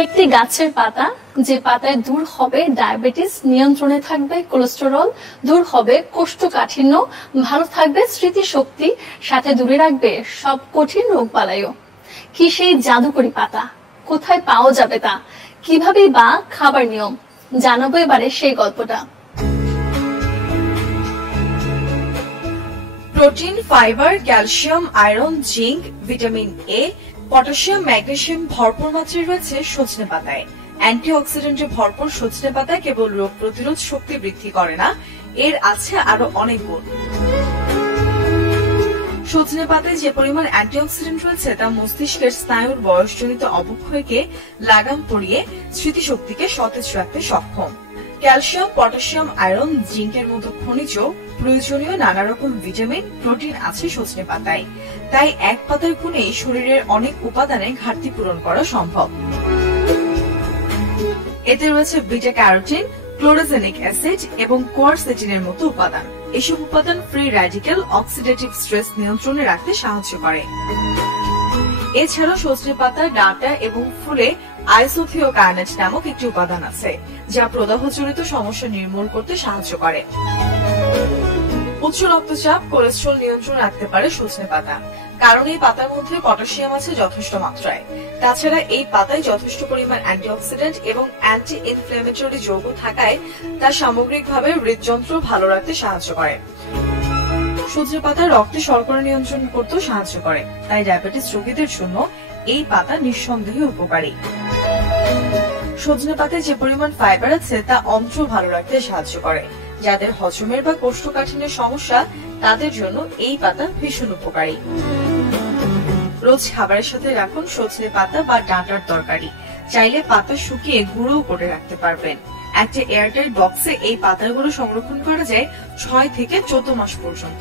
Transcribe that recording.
একটি গাছের পাতা, যে পাতায় দূর হবে ডায়াবেটিস, নিয়ন্ত্রণে থাকবে কোলেস্টেরল, দূর হবে কোষ্ঠকাঠিন্য, ভালো থাকবে স্মৃতিশক্তি, সাথে দূরে রাখবে সব কঠিন রোগবালাইও। কি সেই জাদুকরি পাতা? কোথায় পাওয়া যাবে তা? কিভাবেই বা খাবার নিয়ম? জানাবো এবারে সেই গল্পটা। Protein, fibre, calcium, iron, zinc, vitamin A, potassium, magnesium ভরপুর মাত্রায় রয়েছে সজনে পাতায়। অ্যান্টিঅক্সিডেন্টে ভরপুর সজনে পাতা কেবল রোগ প্রতিরোধ শক্তি বৃদ্ধি করে না, এর আছে আরো অনেক গুণ। সজনে পাতায় যে পরিমাণ অ্যান্টিঅক্সিডেন্ট রয়েছে তা মস্তিষ্কের স্নায়ুর বয়সজনিত অবক্ষয়কে লাগাম পরিয়ে স্মৃতিশক্তিকে সতেজ রাখতে সক্ষম। ক্যালসিয়াম, পটাশিয়াম, আয়রন, জিঙ্কের মতো খনিজ, প্রয়োজনীয় নানা রকম ভিটামিন, প্রোটিন আছে সজনে পাতায়। তাই এক পাতার গুণেই শরীরের অনেক উপাদানের ঘাটতি পূরণ করা সম্ভব। এতে রয়েছে বিটা ক্যারোটিন, ক্লোরোজেনিক অ্যাসিড এবং কোয়ারসেটিনের মতো উপাদান। এসব উপাদান ফ্রি র্যাডিক্যাল, অক্সিডেটিভ স্ট্রেস নিয়ন্ত্রণে রাখতে সাহায্য করে। এছাড়াও সজনে পাতার ডাঁটা এবং ফুলে আইসোথিওকাইনেট নামক একটি উপাদান আছে, যা প্রদাহজনিত সমস্যা নির্মূল করতে সাহায্য করে। উচ্চ রক্তচাপ, কোলেস্ট্রল নিয়ন্ত্রণ রাখতে পারে সজনে পাতা, কারণ এই পাতার মধ্যে পটাশিয়াম আছে যথেষ্ট মাত্রায়। তাছাড়া এই পাতায় যথেষ্ট পরিমাণ অ্যান্টিঅক্সিডেন্ট এবং অ্যান্টি ইনফ্ল্যামেটরি যৌগ থাকায় তা সামগ্রিকভাবে হৃদযন্ত্র ভালো রাখতে সাহায্য করে। সজনে পাতা রক্তে শর্করা নিয়ন্ত্রণ করতেও সাহায্য করে, তাই ডায়াবেটিস রোগীদের জন্য এই পাতা নিঃসন্দেহে উপকারী। সজনে পাতায় যে পরিমাণ ফাইবার আছে তা অন্ত্র ভালো রাখতে সাহায্য করে। যাদের হজমের বা কোষ্ঠকাঠিন্যের সমস্যা তাদের জন্য এই পাতা ভীষণ উপকারী। রোজ খাবারের সাথে রাখুন সজনে পাতা বা ডাঁটার তরকারি। চাইলে পাতা শুকিয়ে গুঁড়ো করে রাখতে পারবেন। একটা এয়ারটাইট বক্সে এই পাতাগুলো সংরক্ষণ করা যায় 6 থেকে 14 মাস পর্যন্ত।